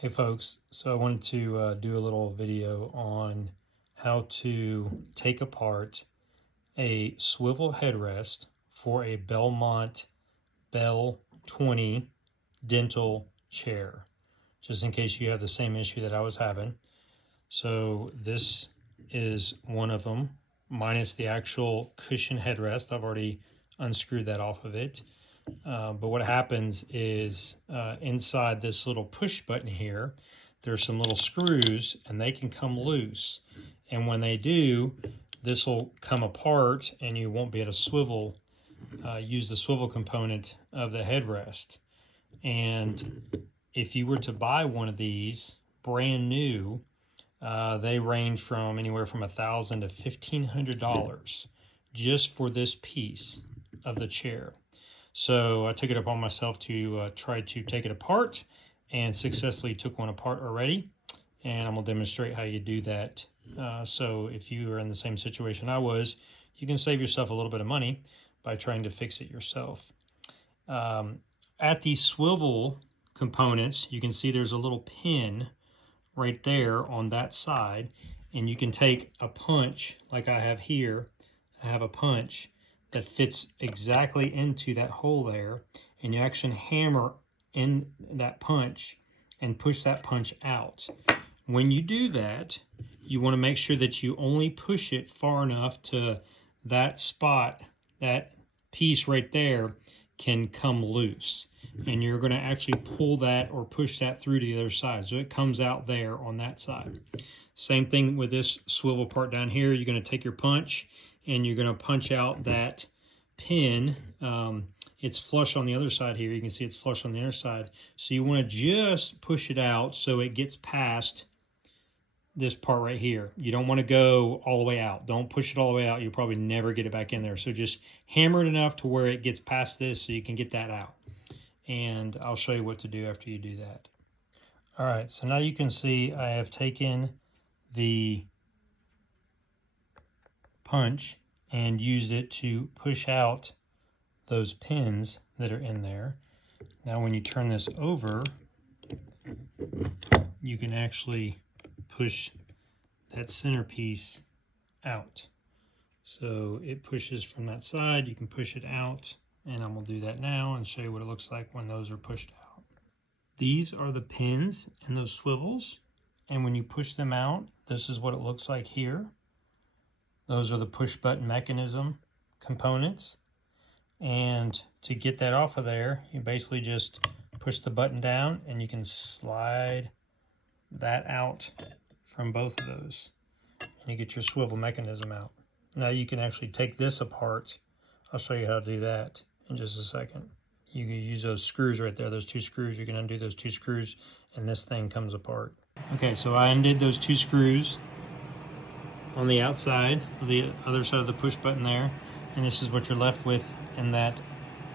Hey folks, so I wanted to do a little video on how to take apart a swivel headrest for a Belmont Bel 20 dental chair, just in case you have the same issue that I was having. So this is one of them, minus the actual cushion headrest. I've already unscrewed that off of it. But what happens is inside this little push button here, there's some little screws and they can come loose. And when they do, this will come apart and you won't be able to swivel, use the swivel component of the headrest. And if you were to buy one of these brand new, they range from anywhere from $1,000 to $1,500 just for this piece of the chair. So I took it upon myself to try to take it apart, and successfully took one apart already. And I'm going to demonstrate how you do that. So if you are in the same situation I was, you can save yourself a little bit of money by trying to fix it yourself. At the swivel components, you can see there's a little pin right there on that side. And you can take a punch like I have here. I have a punch that fits exactly into that hole there, and you actually hammer in that punch and push that punch out. When you do that, you want to make sure that you only push it far enough to that spot, that piece right there can come loose, and you're going to actually pull that or push that through to the other side so it comes out there on that side. Same thing with this swivel part down here. You're going to take your punch and you're going to punch out that pin. It's flush on the other side here. You can see it's flush on the other side. So you want to just push it out so it gets past this part right here. You don't want to go all the way out. Don't push it all the way out. You'll probably never get it back in there. So just hammer it enough to where it gets past this so you can get that out. And I'll show you what to do after you do that. All right, so now you can see I have taken the punch and used it to push out those pins that are in there. Now when you turn this over, you can actually push that centerpiece out. So it pushes from that side, you can push it out, and I'm going to do that now and show you what it looks like when those are pushed out. These are the pins and those swivels, and when you push them out, this is what it looks like here. Those are the push button mechanism components. And to get that off of there, you basically just push the button down and you can slide that out from both of those. And you get your swivel mechanism out. Now you can actually take this apart. I'll show you how to do that in just a second. You can use those screws right there, those two screws. You can undo those two screws and this thing comes apart. Okay, so I undid those two screws on the outside, the other side of the push button there, and this is what you're left with in that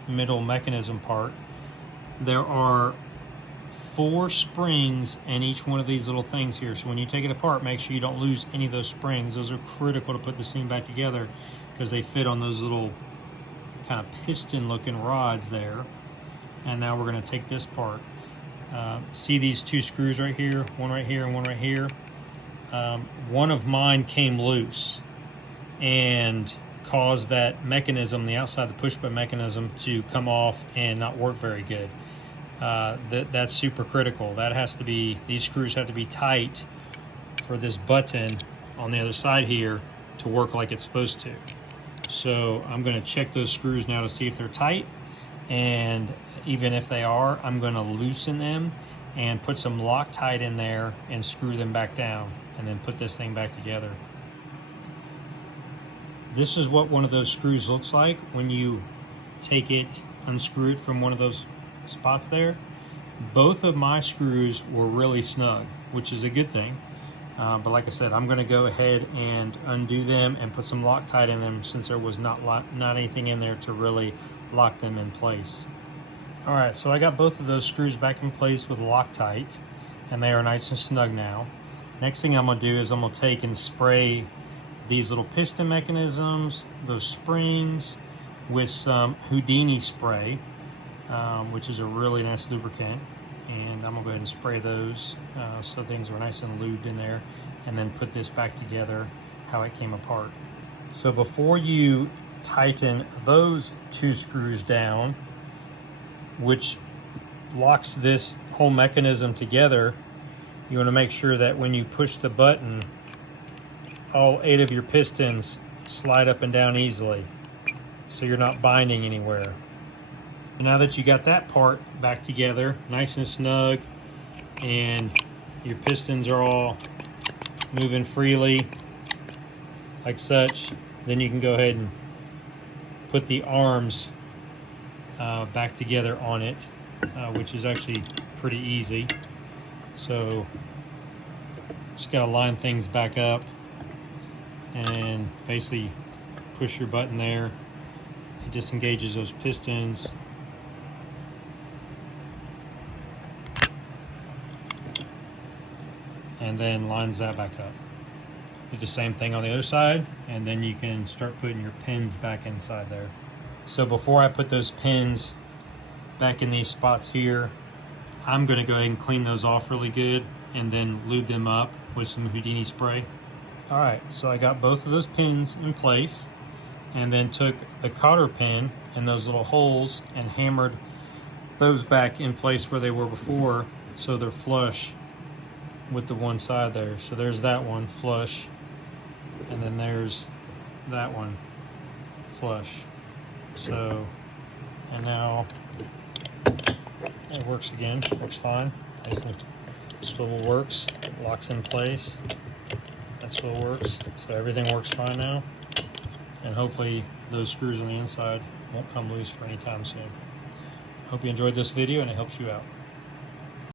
middle mechanism part. There are 4 springs in each one of these little things here, so when you take it apart, make sure you don't lose any of those springs. Those are critical to put this thing back together because they fit on those little kind of piston looking rods there. And now we're going to take this part. See these 2 screws right here, one right here and one right here. One of mine came loose and caused that mechanism, the outside of the push button mechanism, to come off and not work very good. That's super critical. That has to be, these screws have to be tight for this button on the other side here to work like it's supposed to. So I'm going to check those screws now to see if they're tight, and even if they are, I'm going to loosen them and put some Loctite in there and screw them back down, and then put this thing back together. This is what one of those screws looks like when you take it, unscrew it from one of those spots there. Both of my screws were really snug, which is a good thing. But like I said, I'm going to go ahead and undo them and put some Loctite in them, since there was not anything in there to really lock them in place. All right, so I got both of those screws back in place with Loctite, and they are nice and snug now. Next thing I'm going to do is I'm going to take and spray these little piston mechanisms, those springs, with some Houdini spray, which is a really nice lubricant. and I'm gonna go ahead and spray those so things are nice and lubed in there, and then put this back together how it came apart. So before you tighten those 2 screws down, which locks this whole mechanism together, you want to make sure that when you push the button, all 8 of your pistons slide up and down easily, so you're not binding anywhere. Now that you got that part back together nice and snug, and your pistons are all moving freely like such, then you can go ahead and put the arms back together on it, which is actually pretty easy. So just gotta line things back up and basically push your button there. It disengages those pistons. And then lines that back up. Do the same thing on the other side, and then you can start putting your pins back inside there. So before I put those pins back in these spots here, I'm gonna go ahead and clean those off really good and then lube them up with some Houdini spray. All right, so I got both of those pins in place, and then took the cotter pin and those little holes and hammered those back in place where they were before, so they're flush with the one side there. So there's that one flush, and then there's that one flush. So, and now it works again, works fine. Nice and swivel works, locks in place. That swivel works, so everything works fine now. And hopefully those screws on the inside won't come loose for any time soon. Hope you enjoyed this video and it helps you out.